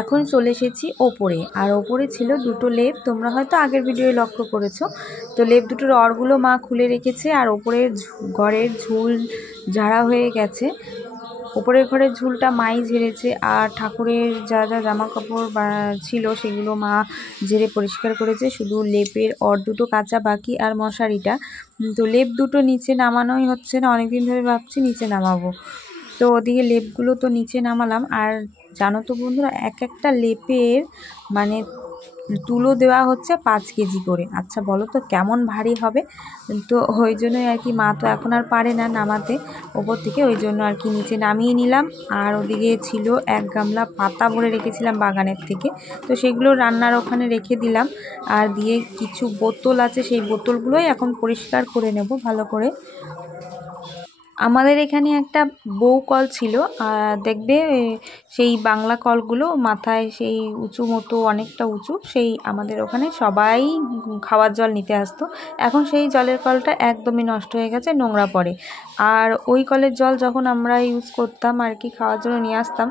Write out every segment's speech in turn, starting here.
এখন চলে এসেছি ওপরে। আর ওপরে ছিল দুটো লেপ, তোমরা হয়তো আগের ভিডিওয়ে লক্ষ্য করেছো। তো লেপ দুটোর অরগুলো মা খুলে রেখেছে, আর ওপরের ঘরের ঝুল ঝাড়া হয়ে গেছে। ওপরের ঘরের ঝুলটা মাই ঝেড়েছে, আর ঠাকুরের যা যা জামা কাপড় ছিল সেগুলো মা ঝেড়ে পরিষ্কার করেছে। শুধু লেপের অর দুটো কাঁচা বাকি, আর মশারিটা। তো লেপ দুটো নিচে নামানোই হচ্ছে না, অনেকদিন ধরে ভাবছি নিচে নামাবো। তো ওদিকে লেপগুলো তো নিচে নামালাম। আর জানো তো বন্ধুরা, এক একটা লেপের মানে তুলো দেওয়া হচ্ছে 5 কেজি করে। আচ্ছা বলো তো কেমন ভারী হবে? তো ওই জন্যই আর কি, মা তো এখন আর পারে না নামাতে ওপর থেকে, ওই জন্য আর কি নিচে নামিয়ে নিলাম। আর ওদিকে ছিল 1 গামলা পাতা ভরে রেখেছিলাম বাগানের থেকে, তো সেগুলো রান্নার ওখানে রেখে দিলাম। আর দিয়ে কিছু বোতল আছে, সেই বোতলগুলোই এখন পরিষ্কার করে নেব ভালো করে। আমাদের এখানে একটা বউ কল ছিল, দেখবে সেই বাংলা কলগুলো মাথায় সেই উঁচু মতো, অনেকটা উঁচু, সেই আমাদের ওখানে সবাই খাওয়ার জল নিতে আসতো। এখন সেই জলের কলটা একদমই নষ্ট হয়ে গেছে, নোংরা পড়ে। আর ওই কলের জল যখন আমরা ইউজ করতাম আর কি, খাওয়ার জন্য নিয়ে আসতাম,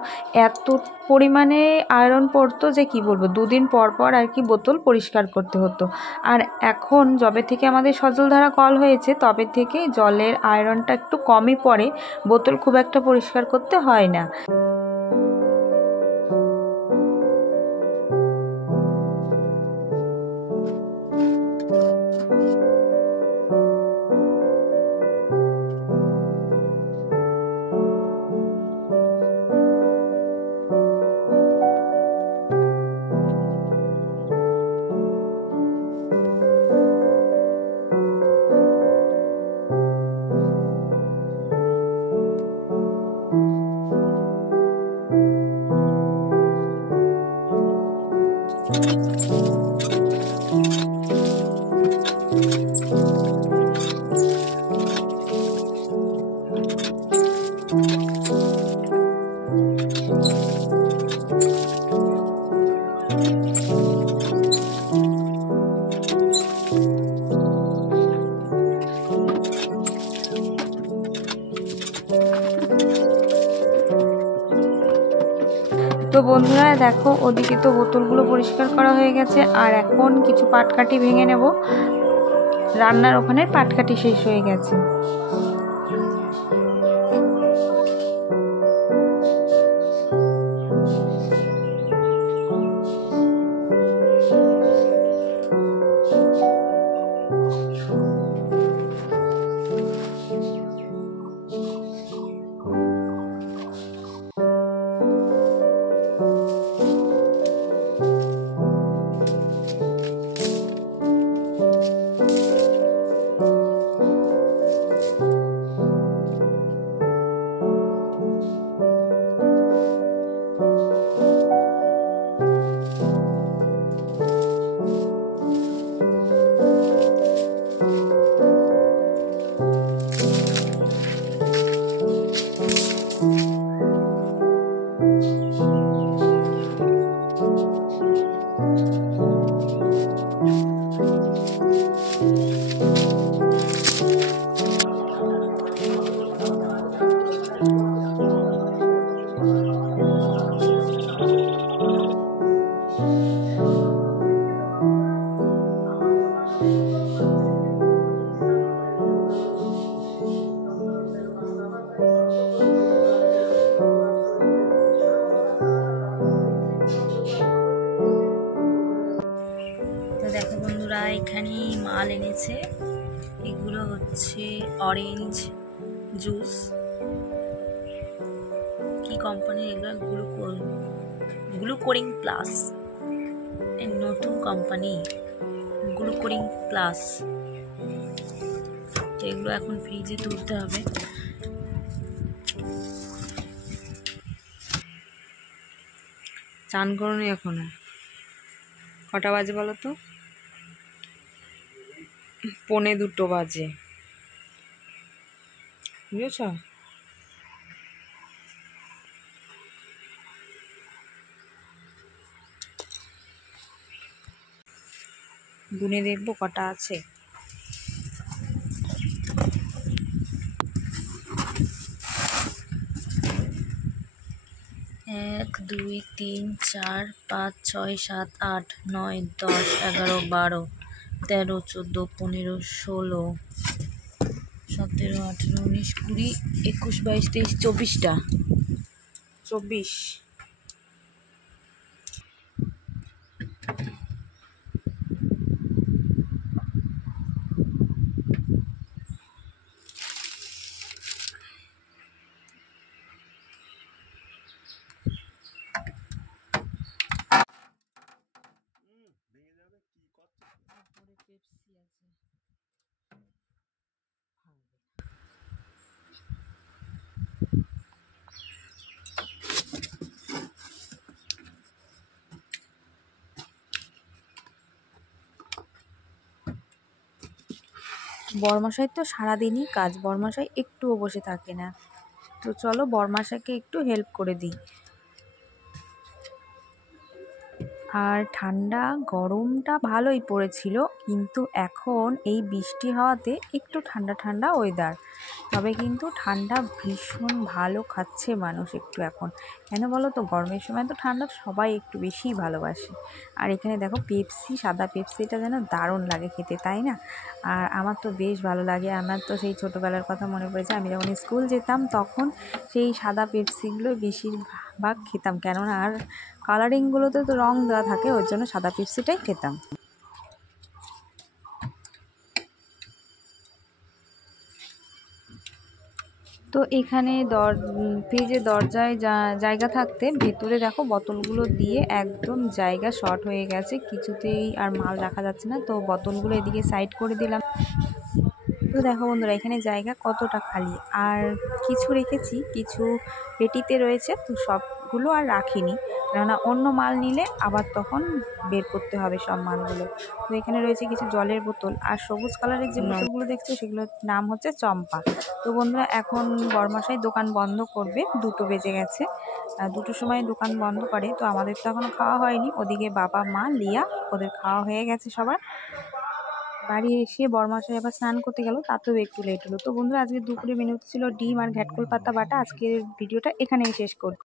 এত পরিমাণে আয়রন পড়তো যে কি বলবো, 2 দিন পর পর আর কি বোতল পরিষ্কার করতে হতো। আর এখন যবে থেকে আমাদের সজলধারা কল হয়েছে তবে থেকে জলের আয়রনটা একটু কমই পড়ে, বোতল খুব একটা পরিষ্কার করতে হয় না। তো বন্ধুরা দেখো, ওদিকে তো বোতলগুলো পরিষ্কার করা হয়ে গেছে, আর এখন কিছু পাটকাঠি ভেঙে নেব। রান্নার ওখানে পাটকাঠি শেষ হয়ে গেছে। দেখো বন্ধুরা, এখানে মাল এনেছে, এগুলো হচ্ছে অরেঞ্জ জুস। কি কোম্পানির এগুলো? গ্লুকোরিং প্লাস, নতুন কোম্পানি গ্লুকোরিং প্লাস। এগুলো এখন ফ্রিজে তুলতে হবে। চান করনি এখনো? কটা বাজে বলো তো? 1:45 বাজে, বুঝেছ? গুনে দেখবো কটা আছে। 1 2 3 4 5 6 7 8 9 10 11 12 13 14 15 16 17 18 19 20 21 22 23 24টা 24। বরমশাই তো সারাদিনই কাজ, বরমশাই একটুও বসে থাকে না। তো চলো বরমশাইকে একটু হেল্প করে দিই। আর ঠান্ডা গরমটা ভালোই পড়েছিল, কিন্তু এখন এই বৃষ্টি হওয়াতে একটু ঠান্ডা ঠান্ডা ওয়েদার। তবে কিন্তু ঠান্ডা ভীষণ ভালো খাচ্ছে মানুষ একটু এখন। কেন বলো তো, গরমের সময় তো ঠান্ডা সবাই একটু বেশিই ভালোবাসে। আর এখানে দেখো পেপসি, সাদা পেপসিটা যেন দারুণ লাগে খেতে, তাই না? আর আমার তো বেশ ভালো লাগে। আমার তো সেই ছোটোবেলার কথা মনে পড়েছে, আমি যখন স্কুল যেতাম তখন সেই সাদা পেপসিগুলো বেশিরভাগ খেতাম। কেননা আর কালারিংগুলোতে তো রং দেওয়া থাকে, ওর জন্য সাদা পেপসিটাই খেতাম। তো এখানে ফ্রিজের দরজায় জায়গা থাকতে ভেতরে দেখো বোতলগুলো দিয়ে একদম জায়গা শর্ট হয়ে গেছে, কিছুতেই আর মাল রাখা যাচ্ছে না। তো বোতলগুলো এদিকে সাইড করে দিলাম। তো দেখো বন্ধুরা, এখানে জায়গা কতটা খালি। আর কিছু রেখেছি, কিছু পেটিতে রয়েছে, তো সবগুলো আর রাখিনি, কেননা অন্য মাল নিলে আবার তখন বের করতে হবে সব মালগুলো। তো এখানে রয়েছে কিছু জলের বোতল, আর সবুজ কালারের যে বোতলগুলো দেখছো সেগুলোর নাম হচ্ছে চম্পা। তো বন্ধুরা, এখন বরমশাই দোকান বন্ধ করবে, 2টো বেজে গেছে। 2টোর সময় দোকান বন্ধ করে। তো আমাদের তো এখনও খাওয়া হয়নি, ওদিকে বাবা মা লিয়া ওদের খাওয়া হয়ে গেছে সবার। বাড়ি এসে বরমাসায় আবার স্নান করতে গেল, তাতেও একটু লেট হলো। তো বন্ধুরা, আজকে দুপুরে মেনুতে ছিল ডিম আর ঘ্যাটকল পাতা বাটা। আজকের ভিডিওটা এখানেই শেষ করছি।